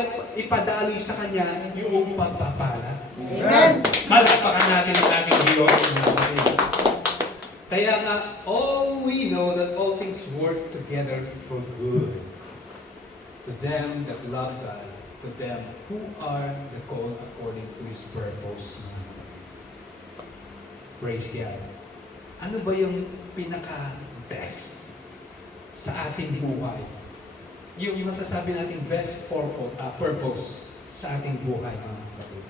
at ipadaloy sa Kanya yung pagpapala. Amen. Malakpakan natin ang ating Diyos. Kaya nga, all we know that all things work together for good. To them that love God, to them who are the called according to His purpose. Praise God. Ano ba yung pinaka-best sa ating buhay? Yung masasabi nating best purpose sa ating buhay, mga kapatid.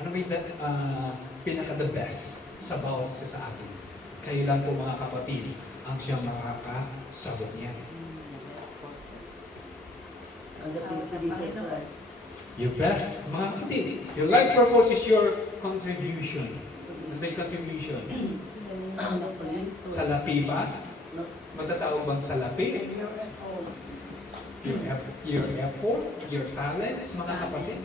Ano ba yung pinaka-the best sa bawat isa sa atin? Kailan po, mga kapatid, ang siyang makakasagot niya? Ang dapat sa Jesus Christ. Your best, mga kapatid. Your life purpose is your contribution. Ano ba yung contribution? Salapi ba? Matatawag bang salapi? Your effort, your talents, mga kapatid.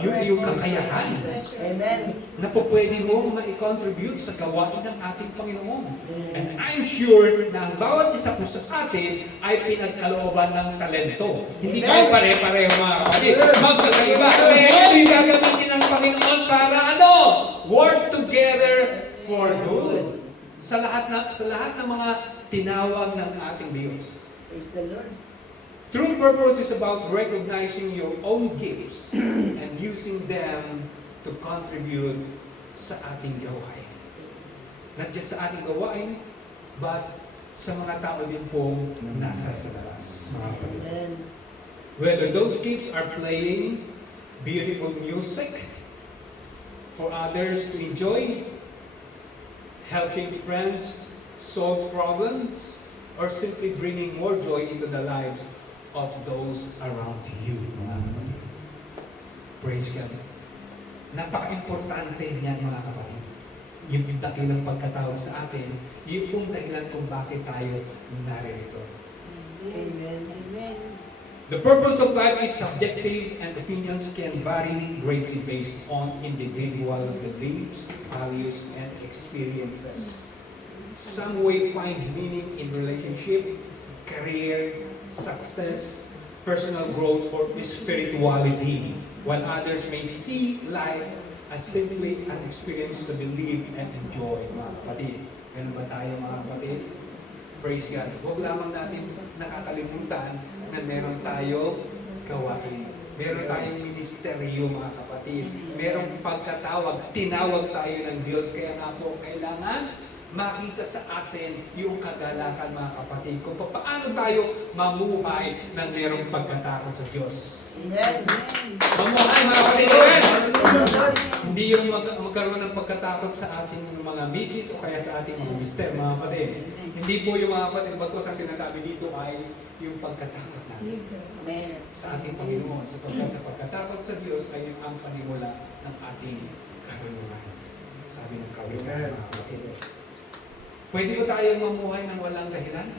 Yung kakayahan Amen. na po pwede mo ma-contribute sa gawain ng ating Panginoon. And I'm sure na ang bawat isa po sa atin ay pinagkalooban ng talento. Hindi tayo pare-pareho, mga kapatid. Magkakaiba. Kaya ito yung gagamitin ng Panginoon para ano? Work together for good. Sa lahat ng mga tinawag ng ating Diyos. Praise the Lord. True purpose is about recognizing your own gifts and using them to contribute sa ating gawain. Not just sa ating gawain, but sa mga tao din pong nasa sa labas. Mga kapatid. Amen. Whether those gifts are playing beautiful music for others to enjoy, helping friends solve problems, or simply bringing more joy into the lives of those around you, mga kapatid. Praise God. Napaka-importante niyan, mga kapatid. Yung dakilang pagkatawag sa atin, yung dahilan kung bakit tayo naririto. Amen. Amen. The purpose of life is subjective and opinions can vary greatly based on individual beliefs, values, and experiences. Some may find meaning in relationship, career, success, personal growth, or spirituality, while others may see life as simply an experience to believe and enjoy. Mga kapatid, ganun ba tayo, mga kapatid? Praise God. Huwag lamang natin nakakalimutan na meron tayo gawain. Meron tayong ministeryo, mga kapatid. Merong pagkatawag. Tinawag tayo ng Diyos. Kaya nga po, kailangan makita sa atin yung kagalakan, mga kapatid, kung paano tayo mamuhay ng merong pagkatakot sa Diyos. Amen. Mamuhay, mga kapatid, amen! Hindi yung magkaroon ng pagkatakot sa ating mga misis o kaya sa ating mga mister, mga kapatid. Hindi po yung mga kapatid, bagkos ang sinasabi dito ay yung pagkatakot natin sa ating Panginoon. Sapagkat sa pagkatakot sa Diyos ay yung ang panimula ng ating karunungan. Sabi ng kawilan, mga kapatid. Pwede ba tayo mamuhay ng walang dahilan?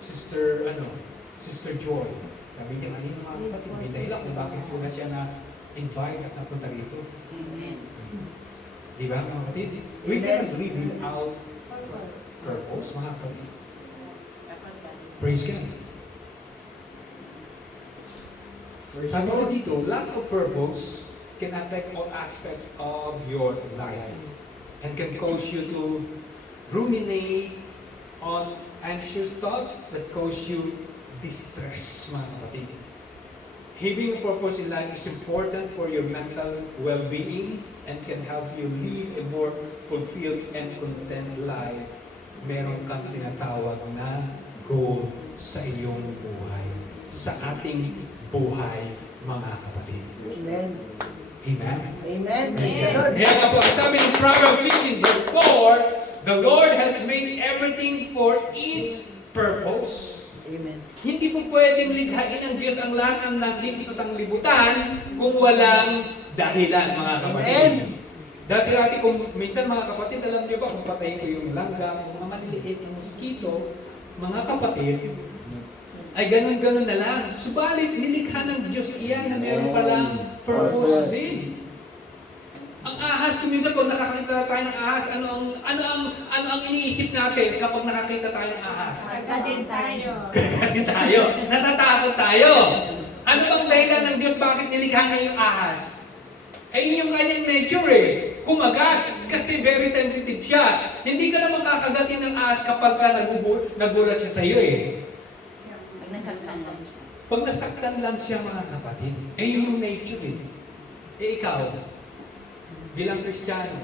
Sister Joy, sabi niya kanina, mga kapatid, may dahilan kung bakit po na siya na-invite at napunta rito. Amen. Di ba, mga kapatid? We cannot live without purpose, mga kapatid. Praise God. Sabi ko dito, lack of purpose can affect all aspects of your life and can cause you to ruminate on anxious thoughts that cause you distress, mga kapatid. Having a purpose in life is important for your mental well-being and can help you live a more fulfilled and content life. Meron kang tinatawag na goal sa iyong buhay, sa ating buhay, mga kapatid. Amen. Amen? Amen. Praise the Lord. Kaya nga po, sabi ng Proverbs 16 verse 4, the Lord has made everything for its purpose. Amen. Hindi po pwedeng likhain ng Diyos ang lahat ng nandito sa sanglibutan kung walang dahilan, mga kapatid. Amen. Dati-dati kung minsan, mga kapatid, alam niyo ba kung patayin ko yung langgam, mga maliliit na mosquito, mga kapatid, ay ganun-ganun na lang. Subalit, nilikha ng Diyos iyan na meron palang purpose din. Ang ahas, kung minsan kung nakakita tayo ng ahas, ano ang iniisip natin kapag nakakita tayo ng ahas? Agad din tayo. Gagaling tayo. Natatakot tayo. tayo. Ano bang dahilan ng Diyos bakit nilikha niya yung ahas? Eh, yun yung kanyang nature eh. Kumagat. Kasi very sensitive siya. Hindi ka naman kakagatin ng ahas kapag ka nagulat siya sa iyo eh. Pag nasaktan lang siya. Pag nasaktan lang siya mga kapatid, eh yun yung nature eh. Eh ikaw, bilang Kristiyano,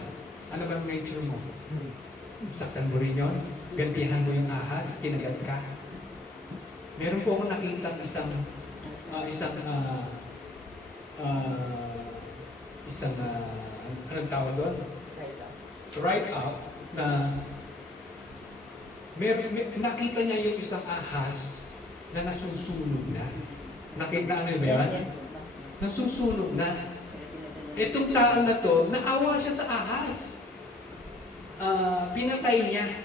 ano ba ang nature mo? Saktan mo rin yun? Gantihan mo yung ahas, kinagat ka. Meron po akong nakita anong tawag doon? Write up na nakita niya yung isang ahas na nasusunog na. Nakita ano ba yan? Nasusunog na. Itong tao na to, naawa siya sa ahas. Pinatay niya.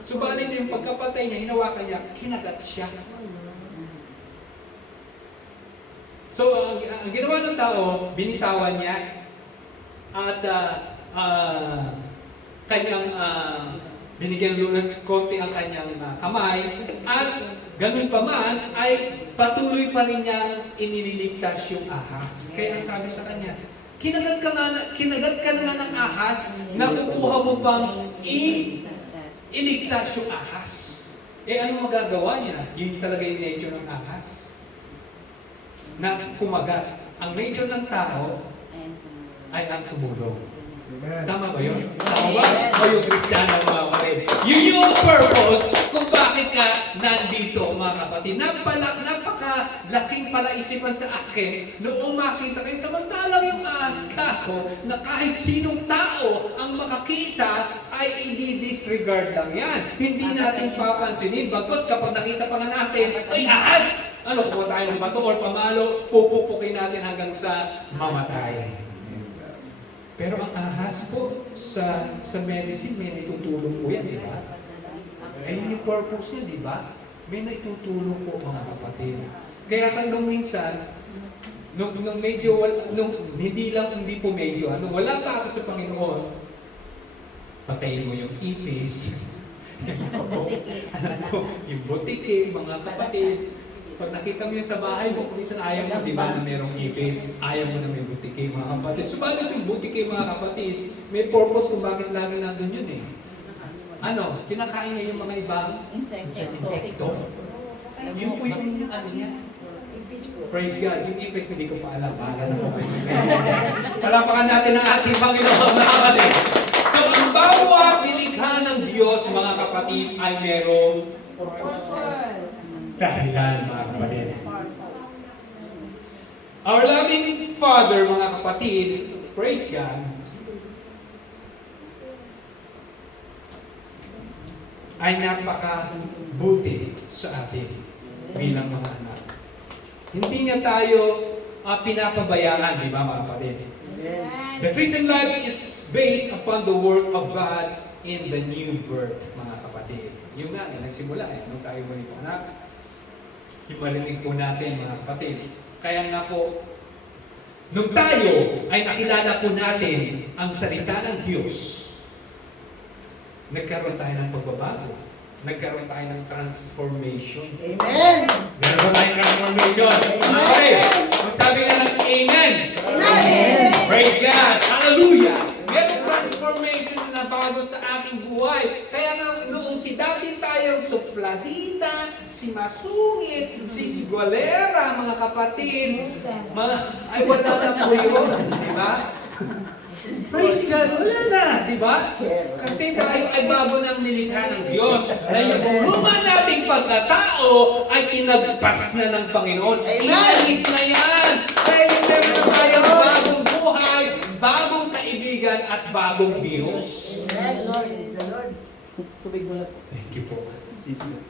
Subalit yung pagkapatay niya, hinawakan niya, kinagat siya. So, ang ginawa ng tao, binitawan niya at kanyang binigyan lunas konti ang kanyang kamay at ganun pa man ay patuloy pa rin niyang inililigtas yung ahas. Kaya ang sabi sa kanya, kinagat ka na ng ahas na kukuha mo pang iligtas yung ahas. Eh ano magagawa niya? Yun talaga yung nature ng ahas. Na kumagat. Ang nature ng tao ay ang tumulong. Tama ba yun? Tama ba? O yung Kristiyano mga kapatid? Yun yung purpose kung bakit ka nandito mga kapatid. Napakalaking palaisipan sa akin noong makita kayo. Samantalang yung ahas ko na kahit sinong tao ang makakita ay i-disregard lang yan. Hindi natin papansinin. Bagos kapag nakita pa nga natin, ay ahas! Ano, kung tayo ng bato or pamalo, pupupukin natin hanggang sa mamatay. Pero ang ahas po sa medicine, may naitutulong po yan, di ba? Eh, yung purpose niya, di ba? May naitutulong po mga kapatid. Kaya nung minsan, nung hindi po medyo, wala pa ako sa Panginoon, patayin mo yung ipis, yung butike, mga kapatid. Pag nakita mo yun sa bahay mo, kung minsan ayaw mo, di ba, na merong ipis, ayaw mo na may butike, mga kapatid. Subalit yung butike, mga kapatid, may purpose kung bakit lagi nandun yun eh. Kinakain niya yung mga ibang insekto. Yun po yung niya. Praise God. Yung ipis, hindi ko pa alam. Bahala na po kayo. Palapakan natin ang ating Panginoon, mga kapatid. So, ang bawat nilikha ng Diyos, mga kapatid, ay merong dahilan, mga kapatid. Our loving Father, mga kapatid, praise God, ay napakabuti sa atin bilang mga anak. Hindi niya tayo pinapabayaan, di ba mga kapatid? The Christian life is based upon the work of God in the new birth, mga kapatid. Yung nga, nagsimula nung tayo muli po anak, marinig po natin mga kapatid. Kaya nga po, nung tayo ay nakilala po natin ang salita ng Diyos, nagkaroon tayo ng pagbabago. Nagkaroon tayo ng transformation. Amen! Nagkaroon tayo ng transformation. Okay, magsabi ka ng amen. Amen! Praise God! Hallelujah! Merong transformation na bago sa ating buhay. Kaya nga noong si dati tayong supladita, si Masungit, si Sigualera, mga kapatid, ay wala na po yun, di ba? Praise God, wala na, di ba? Kasi tayo ay bago ng nilikha ng Diyos na yung luma nating pagkatao ay tinagpas na ng Panginoon. Inalis na yan! Kaya yung meron na tayong bagong buhay, bagong kaibigan at bagong Diyos. Amen, Lord is the Lord. Tubig mo lang po. Thank you po. Sisi.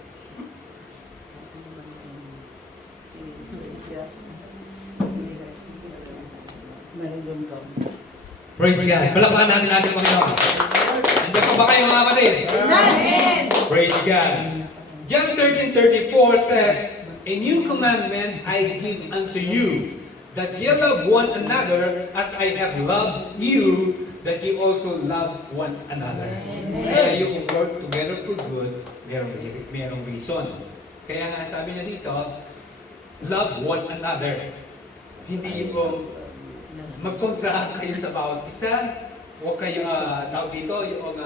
Praise God. Palakpakan natin natin Panginoon. Nandiyan pa ba kayo mga kapatid? Amen! Praise God. John 13:34 says, "A new commandment I give unto you, that ye love one another as I have loved you, that ye also love one another." Kaya yung work together for good, merong reason. Kaya nga sabi niya dito, love one another. Hindi yung magkontra kayo sa bawat isa. Huwag kayo, tawag dito, yung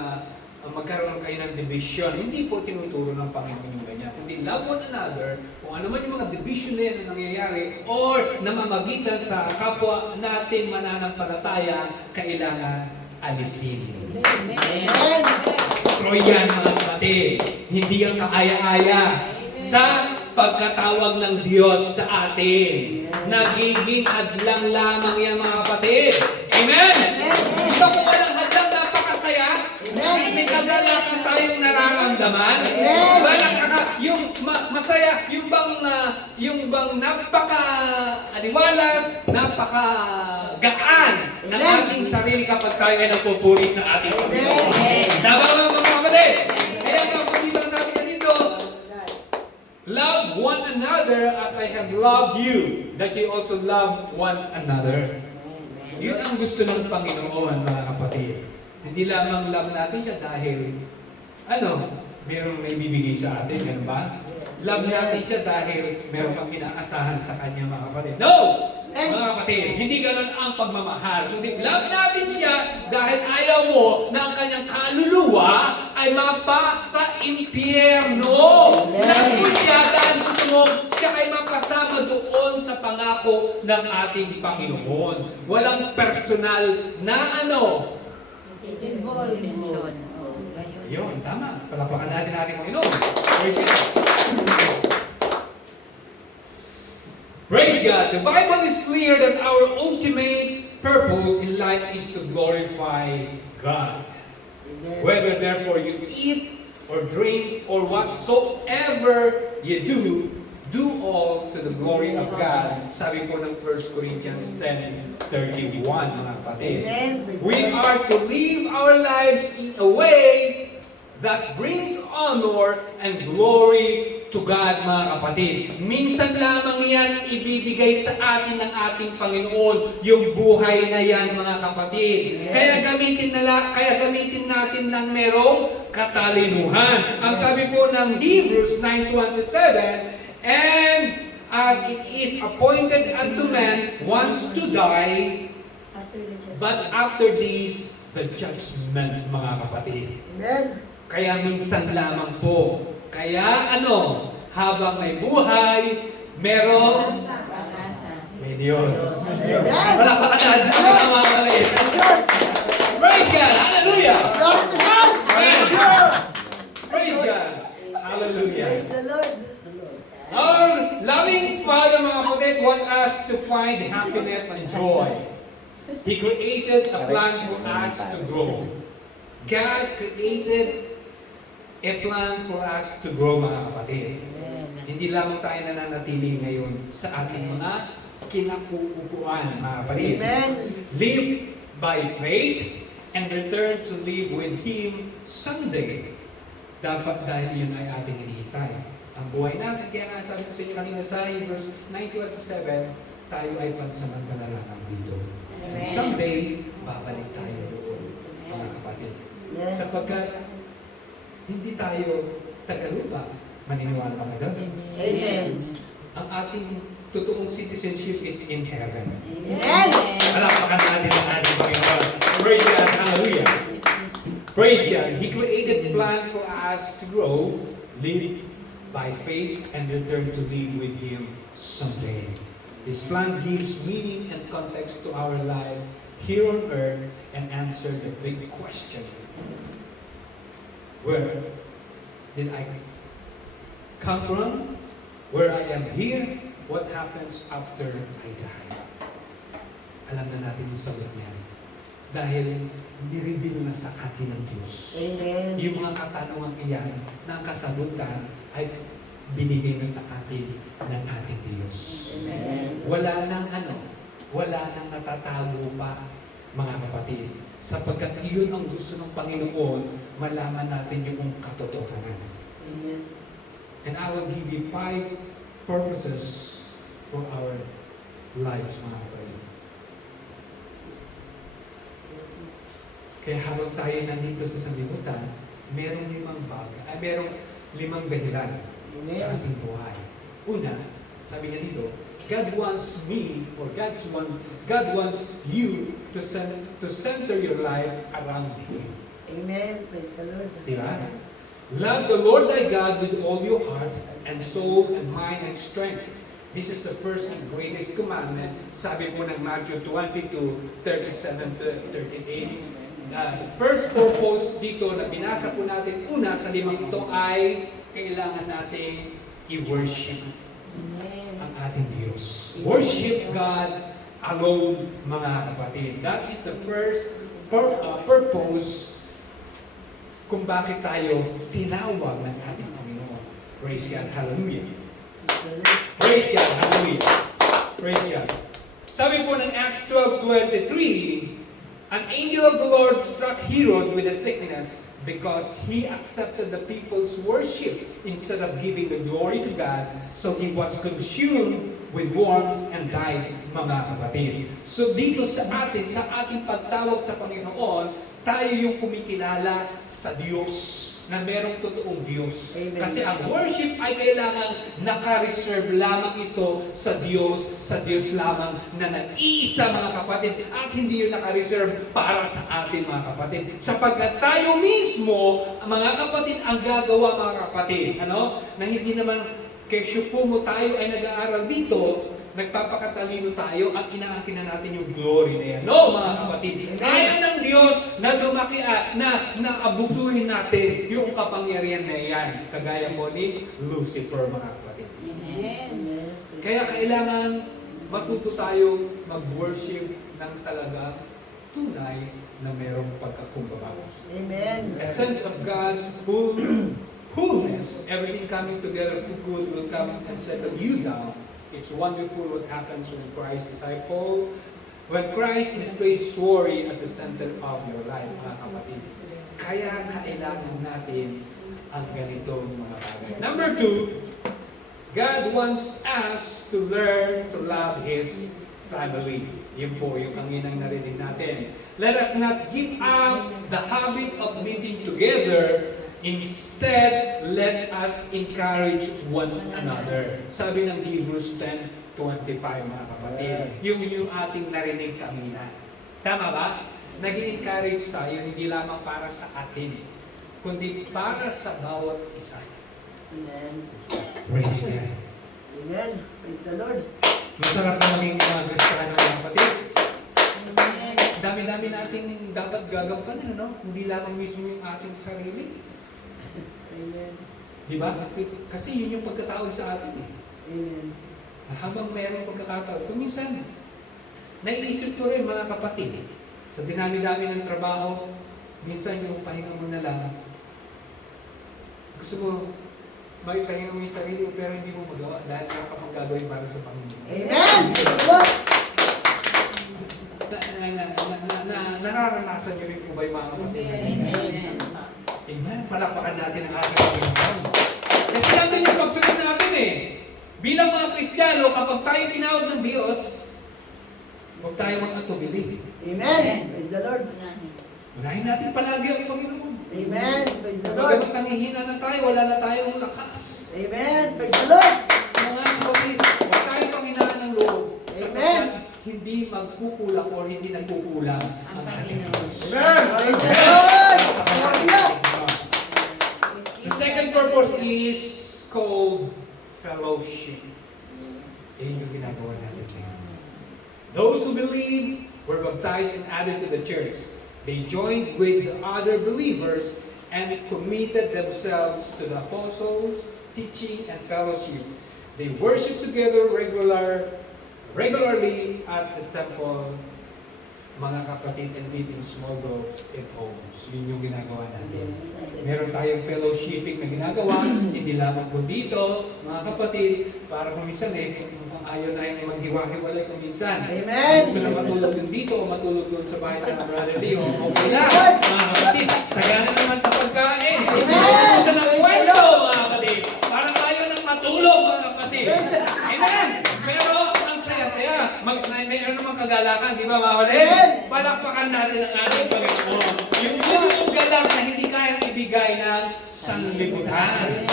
magkaroon kayo ng division. Hindi po tinuturo ng Panginoon yung ganyan. Kundi love one another, kung ano man yung mga division na yan na nangyayari, or namamagitan sa kapwa natin mananampalataya, kailangan alisin. Amen. Destroy yan mga kapatid. Hindi ang kaaya-aya sa pagkatawag ng Diyos sa atin. Nagiging hadlang lamang yan mga kapatid. Amen? Di ba kung walang hadlang, napakasaya? May kagalakan tayong nararamdaman. Diba yung masaya, yung bang napaka-aliwalas, napaka-gaan ng ating sarili kapag tayo ay nagpupuri sa ating Panginoon. Tama ba mga kapatid? Kaya nga po dito ang sabi niya dito, love one another as I have loved you, that you also love one another. Yun ang gusto ng Panginoon, mga kapatid. Hindi lamang love natin siya dahil, merong may bibigay sa atin, ganun ba? Love natin siya dahil meron kang inaasahan sa kanya, mga kapatid. No! Mga kapatid, hindi ganun ang pagmamahal. Kundi love natin siya dahil ayaw mo na ang kanyang kaluluwa ay mapa sa impyerno. Love mo siya dahil gusto mo siya ay mapasama doon sa pangako ng ating Panginoon. Walang personal na Involvement. Yun, tama. Palakpakan natin ating Panginoon. Praise God. Praise God. The Bible is clear that our ultimate purpose in life is to glorify God. Whether therefore you eat or drink or whatsoever you do all to the glory of God. Sabi po ng 1 Corinthians 10:31, mga kapatid. We are to live our lives in a way that brings honor and glory to God, mga kapatid. Minsan lamang yan ibibigay sa atin ng ating Panginoon, yung buhay na yan, mga kapatid. Kaya gamitin natin lang merong katalinuhan. Ang sabi po ng Hebrews 9:27, and as it is appointed unto man once to die, but after this, the judgment, mga kapatid. Amen. Kaya minsan lamang po. Kaya habang may buhay, merong may Diyos. Palakpakan natin ang mga kapatid. Praise God! Hallelujah! Glory to God. Amen. Praise God! Hallelujah! Praise the Lord. Our loving Father, mga kapatid, want us to find happiness and joy. He created a plan for us to grow. God created a plan for us to grow, mga kapatid. Hindi lamang tayo nananatili ngayon sa ating mga kinakukuan, mga kapatid. Amen. Live by faith and return to live with Him someday. Dapat dahil yun ay ating hinihintay. Ang buhay natin, kaya nga sabi ko sa inyo kanina sa verse 9-7, tayo ay pansamantala lang dito. And someday, babalik tayo doon, mga kapatid. Sapagkat, hindi tayo tagalupa. Maniniwala ka doon? Amen. Ang ating totoong citizenship is in heaven. Amen. Palakpakan natin ang ating Panginoon. Praise God. Hallelujah. Praise God. He created a plan for us to grow, live by faith, and return to live with Him someday. His plan gives meaning and context to our life here on earth and answer the big question. Where did I come from? Where I am here? What happens after I die? Alam na natin yung sagot niyan. Dahil nireveal na sa atin ng Diyos. Amen. Yung mga katanungan iyan na kasagutan ay binigay na sa atin ng ating Diyos. Amen. Wala nang natatago pa, mga kapatid. Sapagkat iyon ang gusto ng Panginoon, malaman natin yung katotohanan. Amen. And I will give you 5 purposes for our lives, mga kapatid. Kaya habang tayo nandito sa sanlibutan, merong 5 dahilan sa ating buhay. Una, Sabi niya dito, God wants me, or God wants you to center your life around Him. Amen. Praise the Lord. Diba? Love the Lord thy God with all your heart and soul and mind and strength. This is the first and greatest commandment. Sabi po ng Matthew 22:37 to 38. The first purpose dito na binasa po natin una sa limang ito ay kailangan nating i-worship ang ating Diyos. Worship God alone, mga kapatid. That is the first purpose kung bakit tayo tinawag ng ating Panginoon. Praise God. Hallelujah. Praise God. Hallelujah. Praise God. Sabi po ng Acts 12:23, an angel of the Lord struck Herod with a sickness because he accepted the people's worship instead of giving the glory to God, so he was consumed with worms and died, mga kapatid. So dito sa ating pagtawag sa Panginoon, tayo yung kumikilala sa Diyos, na merong totoong Diyos. Amen. Kasi ang worship ay kailangan naka-reserve lamang ito sa Diyos lamang na nag-iisa, mga kapatid, at hindi yun naka-reserve para sa atin, mga kapatid. Sapagkat tayo mismo, mga kapatid, ang gagawa, mga kapatid, na hindi naman kesyo po mo tayo ay nag-aaral dito, nagpapakatalino tayo at inaakin na natin yung glory na yan. No, mga kapatid. Kaya ng Diyos na lumaki na abusuhin natin yung kapangyarihan na yan. Kagaya po ni Lucifer, mga kapatid. Amen. Kaya kailangan matuto tayo mag-worship ng talaga tunay na mayroong pagkakumbaba. Amen. A sense of God's wholeness, everything coming together for good will come and settle you down. It's wonderful what happens when Christ when Christ displays glory at the center of your life, mga kapatid. Kaya kailangan natin ang ganitong mga bagay. Number 2, God wants us to learn to love His family. Yun po yung kanginang narinig natin. Let us not give up the habit of meeting together. Instead, let us encourage one another. Sabi ng Hebrews 10:25, mga kapatid. Yung ating narinig kanina. Tama ba? Nag-encourage tayo, hindi lamang para sa atin, kundi para sa bawat isa. Amen. Praise God. Amen. Praise the Lord. Masarap na maging mga Kristiyano, mga kapatid. Amen. Dami-dami natin dapat gagawin, Hindi lamang mismo yung ating sarili. Amen. Di ba? Kasi yun yung pagkatawag sa atin eh. Amen. Habang mayroong pagkakataon, kuminsan, naiisip ko rin, mga kapatid, sa dinami-dami ng trabaho, minsan yung pahinga mo na lang, gusto mo, may pahinga mo yung sarili mo, pero hindi mo magawa dahil wala ka pang gagawin para sa Panginoon. Amen. Lord. Nararanasan niyo rin po ba yung mga kapatid? Amen. Amen. Palakpakan natin ang ating Panginoon. Kasi natin yung pagsunod natin eh. Bilang mga Kristiyano, kapag tayo tinawag ng Diyos, huwag tayo mag-atubili. Amen. Praise the Lord. Unahin natin palagi ang Panginoon. Amen. Praise the Lord. Kapag nanghihina na tayo, wala na tayong lakas. Amen. Praise the Lord. Mga kapatid, huwag tayo panghinaan ng loob. Amen. Sapagkat hindi magkukulang o hindi nagkukulang ang ating Diyos. Amen. Praise the Lord. Hallelujah. The second purpose is called fellowship. Yan yung ginagawa natin ngayon. Those who believe were baptized and added to the church. They joined with the other believers and committed themselves to the apostles' teaching and fellowship. They worship together regularly at the temple, mga kapatid, and meet in small groups and homes. Yun yung ginagawa natin. Meron tayong fellowshipping na ginagawa, hindi lamang po dito, mga kapatid, para kuminsan kung ayaw na yung maghiwa-hiwalay kuminsan. Amen. Gusto na matulog dun dito o matulog dun sa bahay ng Brother Leo, okay lang, mga kapatid. Sagana naman sa pagkain. Amen. Gusto ng kwento, mga kapatid. Para tayo nang matulog, mga kapatid. Amen. Pero ang saya-saya. Mayroon namang kagalakan, di ba, mga kapatid? Palakpakan natin ang ating Panginoon. Yung galak na hindi kayang ibigay ng sanlibutan.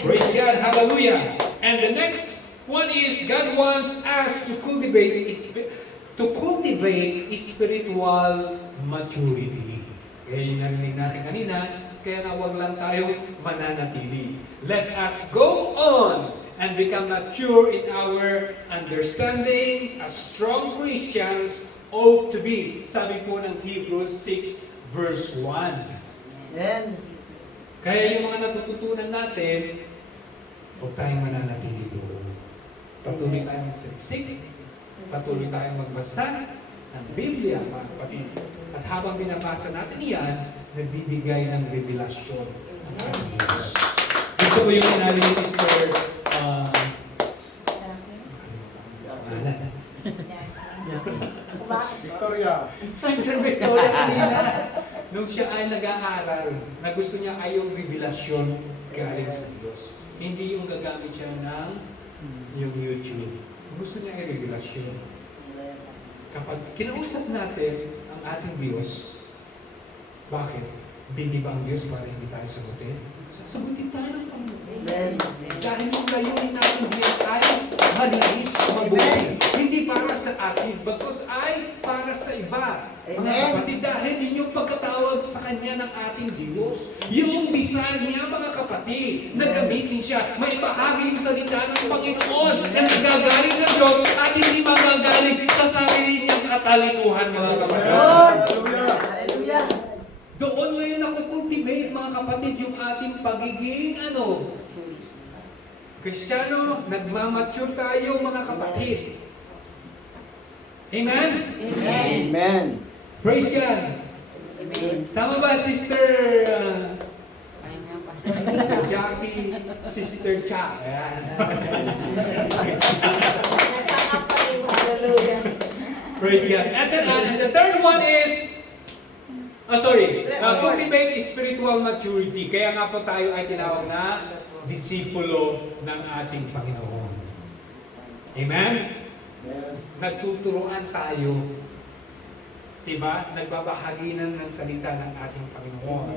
Praise God. Hallelujah. And the next One is God wants us to cultivate spiritual maturity. Kaya yung narinig natin kanina, kaya nga wag lang tayo mananatili. Let us go on and become mature in our understanding as strong Christians ought to be. Sabi po ng Hebrews 6 verse 1. Amen. Kaya yung mga natututunan natin, huwag tayong mananatili doon. Patuloy tayong magsaliksik, patuloy tayong magbasa ng Biblia, mga kapatid. At habang binabasa natin yan, nagbibigay ng revelasyon ang ating Diyos. Gusto ko yung sinabi ni Sister Victoria. Sister Victoria kanina, nung siya ay nag-aaral, na gusto niya ay yung revelasyon galing sa Diyos. Hindi yung gagamit siya ng yung YouTube. Gusto niya ay revelasyon. Kapag kinausap natin ang ating Diyos, bakit? Bini ba ang Diyos para hindi tayo sagutin? Sasagutin tayo ng Panginoon. Amen. Dahil yung layunin natin diyan ay malinis, mabuti. Hindi para sa atin, bagkus ay para sa iba. Mga Amen. kapatid, dahil inyong pagkatawag sa Kanya ng ating Diyos, yung design niya, mga kapatid, na gamitin siya, may bahagi yung salita ng Panginoon na nagagaling sa Diyos at hindi magagaling sa sarili niyang katalinuhan, mga kapatid. Hallelujah. Hallelujah. Doon ngayon nakukultivate, mga kapatid, yung ating pagiging Kristiyano, nagmamature tayo, mga kapatid. Amen? Amen. Praise God! Tama ba, Sister Jackie, Sister Cha? Ayan. Praise God. And the third one is, cultivate spiritual maturity. Kaya nga po tayo ay tinawag na disipulo ng ating Panginoon. Amen? Nagtuturuan tayo. Diba? Nagbabahaginan ng salita ng ating Panginoon.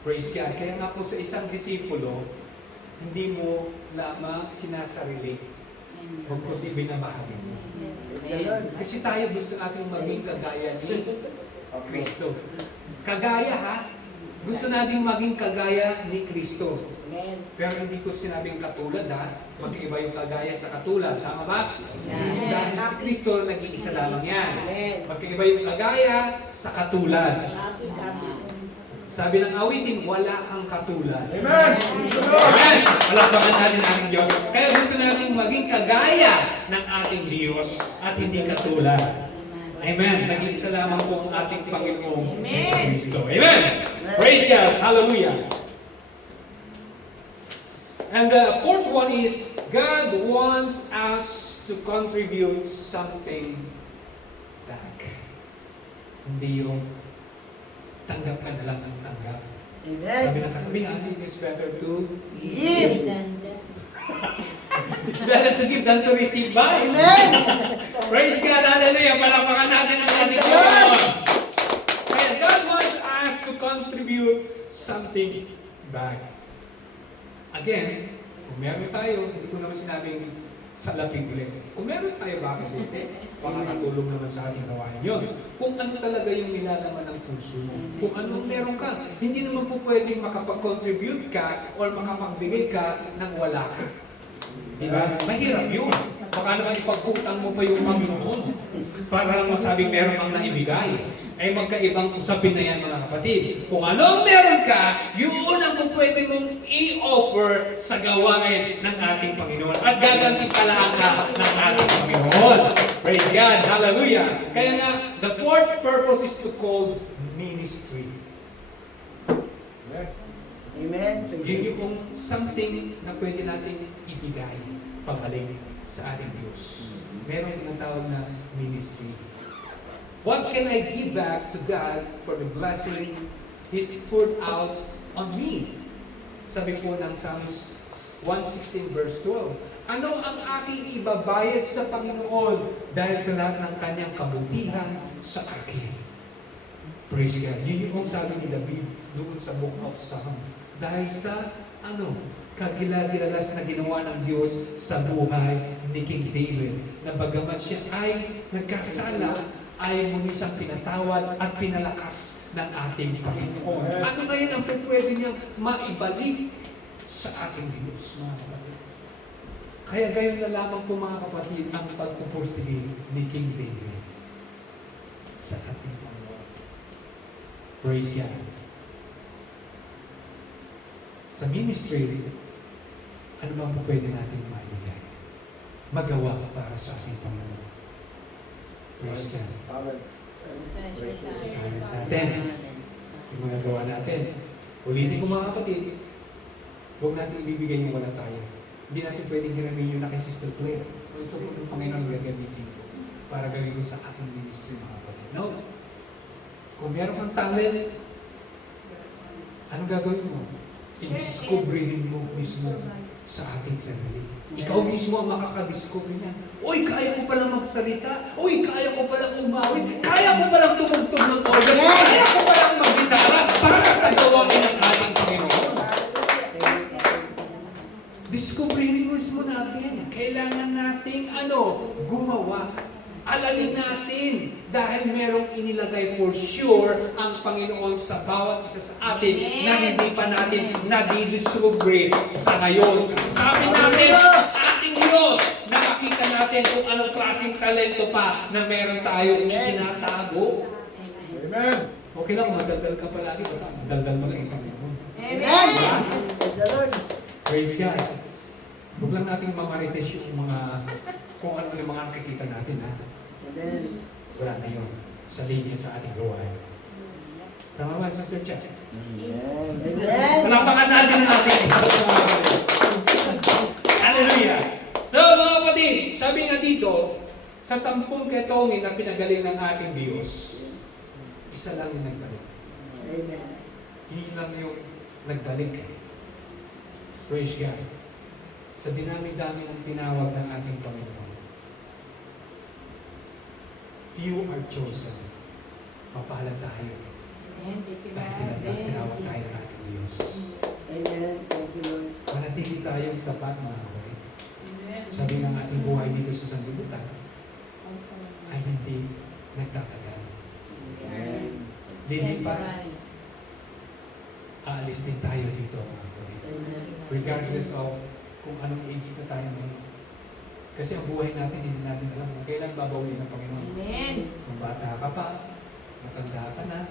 Praise God. Kaya nga po sa isang disipulo, hindi mo lamang sinasarili. Huwag ko si binabahagi mo. Kasi tayo gusto natin maging kagaya ni Kristo. Kagaya ha? Gusto natin maging kagaya ni Kristo. Pero hindi ko sinabing katulad ha? Magkaiba yung kagaya sa katulad. Tama ba? Dahil si Kristo nag-iisa lamang yan. Magkaiba yung kagaya sa katulad. Sabi ng awitin, wala kang katulad. Amen. Amen! Palakpakan natin ang ating Diyos. Kaya gusto natin maging kagaya ng ating Diyos at hindi katulad. Amen! Nag-iisa lamang po ang ating Panginoong Yesu Cristo. Amen! Praise God! Hallelujah! And the fourth one is, God wants us to contribute something back. Hindi yung tanggap ka na lang ng tanggap. Amen. Sabi ng kasabihan, it is better to Give. It's better to give than to receive by. Amen. Praise God, hallelujah. Palakpakan natin ang ating Panginoon. And God wants us to contribute something back. Again, kung meron tayo, hindi ko naman sinabing salapin ulit. Kung meron tayo, bakit hindi? Baka katulong naman sa ating gawain yun. Kung ano talaga yung nilalaman ng puso mo. Kung anong meron ka, hindi naman po pwedeng makapag-contribute ka or makapagbigay ka nang wala ka. Diba? Mahirap yun. Baka naman ipag-utang mo pa yung Panginoon para lang masabing meron kang naibigay. Ay magkaibang usapin na yan, mga kapatid. Kung anong meron ka, yun ang kung pwede mong i-offer sa gawain ng ating Panginoon. At gagantipalaan ka ng ating Panginoon. Praise God. Hallelujah. Kaya nga, the fourth purpose is to call ministry. Amen. Yun yung something na pwede natin ibigay pabalik sa ating Diyos. Meron tinatawag na ministry. What can I give back to God for the blessing He's poured out on me? Sabi po ng Psalms 116 verse 12. Ano ang aking ibabayad sa Panginoon dahil sa lahat ng kanyang kabutihan sa akin? Praise God. Yun yung sabi ni David doon sa book of Psalms. Dahil sa kagilagilalas na ginawa ng Diyos sa buhay ni King David. Na bagamat siya ay nagkasala, ay muli siyang pinatawad at pinalakas ng ating Panginoon. Ano ngayon ang pwede niyang maibalik sa ating Diyos, mga kapatid? Kaya gayon na lamang po, mga kapatid, ang pagpupursige ni King David sa ating Panginoon. Praise God. Sa ministry, ano bang po pwede natin maibigay? Magawa para sa ating Panginoon. Praise God. Kaya natin, yung mga gawa natin. Ulitin ko, mga kapatid, huwag natin ibibigay yung wala tayo. Hindi natin pwedeng hiramin yun na kay Sister Claire. O ito po yung Panginoon gagamitin ko para gawin ko sa aking ministry, mga kapatid. No. Kung meron kang talent, ano gagawin mo? I-discoveryhin mo mismo sa ating sarili. Ikaw mismo ang makakadiscover niyan. Uy, kaya ko palang magsalita. Uy, kaya ko palang umawit. Kaya ko palang tumugtog ng organ. Kaya ko palang maggitara para sa gawain ng ating Panginoon. Discoveryhin mismo natin. Kailangan nating gumawa. Alamin natin dahil merong inilagay for sure ang Panginoon sa bawat isa sa atin na hindi pa natin nadidiscover sa ngayon. Sabi natin ang ating Diyos, nakakita natin kung anong klaseng talento pa na meron tayo itinatago. Amen. Okay lang kung madaldal ka palagi, basta daldal mo lang yung Panginoon. Amen. Praise the Lord. Praise God. Huwag lang natin mamarites yung kung ano yung mga nakikita natin, ha? Amen. Wala na yun sa linya sa ating gawain. Tama ba, Sister Chat? Amen. Amen. Palapakan natin ang ating Hallelujah! So, mga kapatid, sabi nga dito, sa 10 ketongin na pinagaling ng ating Diyos, isa lang yung nagbalik. Amen. Yun lang yung nagbalik. Praise God. Sa dinami-dami ng tinawag ng ating Panginoon, few are chosen. Mapahal tayo. Dahil tinawag tayo ng ating Diyos. Amen. Thank you, Lord. Manatili tayong tapat, mga kapatid. Sabi ng ating buhay dito sa sanlibutan, ay hindi nagtatagal. Amen. Lilipas, aalis din tayo dito, mga kapatid. Amen. Regardless of kung anong age na tayo ngayon. Kasi ang buhay natin, hindi natin alam kung kailan babawin ng Panginoon. Kung bata ka pa, matanda ka na.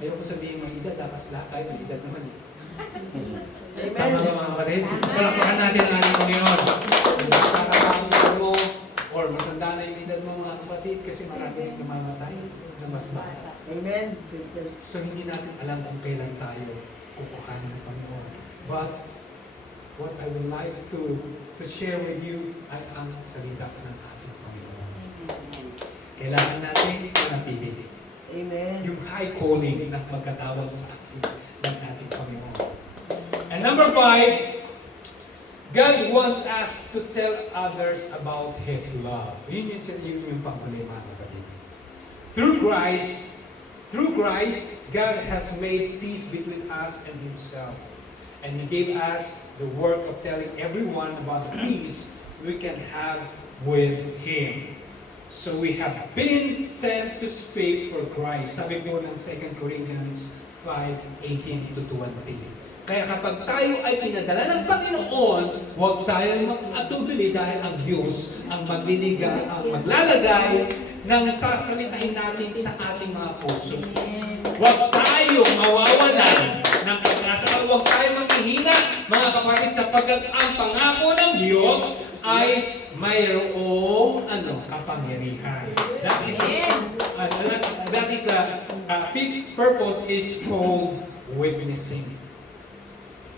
Ayoko sabihin may edad, kasi lahat tayo may edad naman. Tama ba, mga kapatid? Palakpakan natin ang ating Panginoon. Kung bata ka pa ang edad mo, or matanda na yung edad mo, mga kapatid, kasi marami rin namamatay na mas bata. Amen. So hindi natin alam kung kailan tayo kukuhanin ng Panginoon. But what I would like to share with you ay ang salita ng ating Panginoon. Kailangan natin manatili Amen. yung high calling na pagkatawag sa atin ng ating Panginoon. And number 5, God wants us to tell others about His love. Yun yung pangkuli, mga kapatid. Through Christ, God has made peace between us and Himself. And He gave us the work of telling everyone about the peace we can have with Him. So we have been sent to speak for Christ. Sabi po ng 2 Corinthians 5:18 to 20. Kaya kapag tayo ay pinadala ng Panginoon, huwag tayong mag-atubili dahil ang Diyos ang maglalagay ng sasalitain natin sa ating mga puso. Huwag tayong mawawalan ng pag-asa. Huwag tayong maghihina, mga kapatid, sapagkat ang pangako ng Diyos ay mayroong kapangyarihan. That is fifth purpose is called witnessing.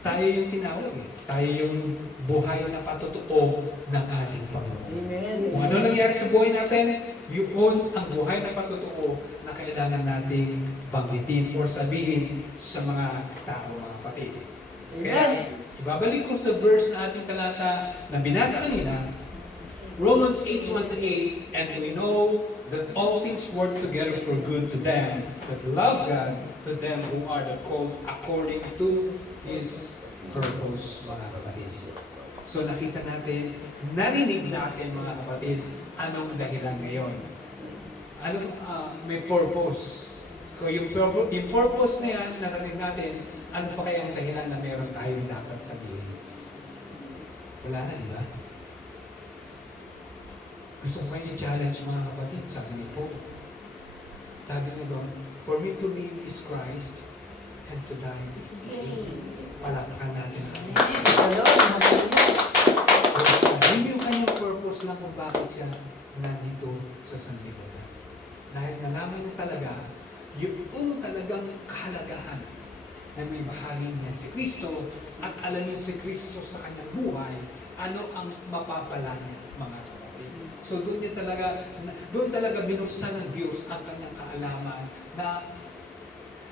Tayo yung tinawag eh. Tayo yung buhay na patotoo ng ating Panginoon. Amen. Kung ano nangyari sa buhay natin, yun ang buhay na patotoo na kailangan nating banggitin o sabihin sa mga tao, mga kapatid. Kaya, ibabalik ko sa verse na ating talata na binasa kanina, Romans 8:1-8, and we know that all things work together for good to them that love God, to them who are the called according to His purpose, mga kapatid. So nakita natin, narinig natin mga kapatid, anong dahilan ngayon. Anong may purpose. So yung purpose na yan, narinig natin, ano pa kaya ang dahilan na meron tayong dapat sabihin? Wala na, di ba? Gusto ko kayo i-challenge mga kapatid, sabi niyo po. Sabi niyo doon, for me to live is Christ, and to die is gain. Palakpakan natin ang yun yung kanyang purpose lang kung bakit siya nandito sa sanlibutan. Dahil nalaman niya talaga yung talagang kahalagahan na may bahagi niya si Kristo at alam niya si Kristo sa kanyang buhay, ano ang mapapala niya, mga kapatid. So doon talaga binuksan ng Diyos ang kanyang kaalaman na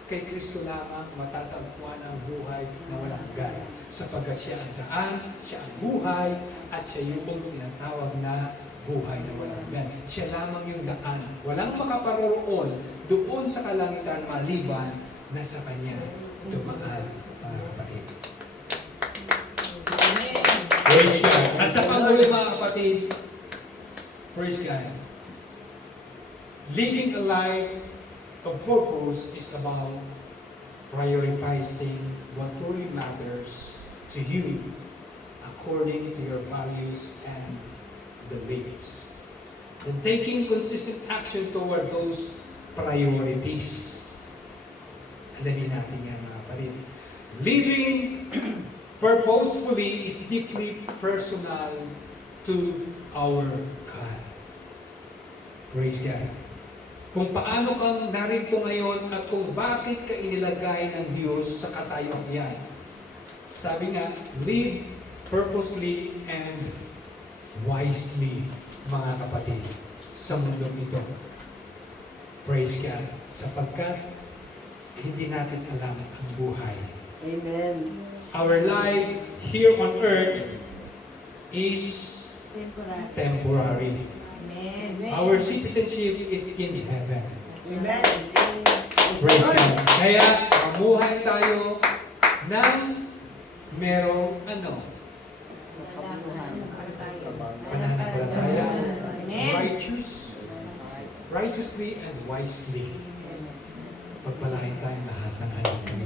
kay Kristo lamang matatagpuan ang buhay na walang hanggan. Sapagkat siya ang daan, siya ang buhay, at siya yung tinatawag na buhay na walang hanggan. Siya lamang yung daan. Walang makaparoroon doon sa kalangitan maliban na sa Kanya dumaan, mga kapatid. Praise God. At sa panghuli, mga kapatid, praise God. Living a life of purpose is about prioritizing what truly matters to you according to your values and beliefs. And taking consistent action toward those priorities. Alamin natin yan, mga kapatid. Living purposefully is deeply personal to our God. Praise God. Kung paano kang narito ngayon at kung bakit ka inilagay ng Diyos sa katayuan yan. Sabi nga, live purposely and wisely, mga kapatid, sa mundong ito. Praise God. Sapagkat hindi natin alam ang buhay. Amen. Our life here on earth is temporary. Amen. Our citizenship is in heaven. Amen. Praise God. Kaya, mamuhay tayo ng merong pananampalataya, righteously and wisely. Pagpalain tayong lahat ng ating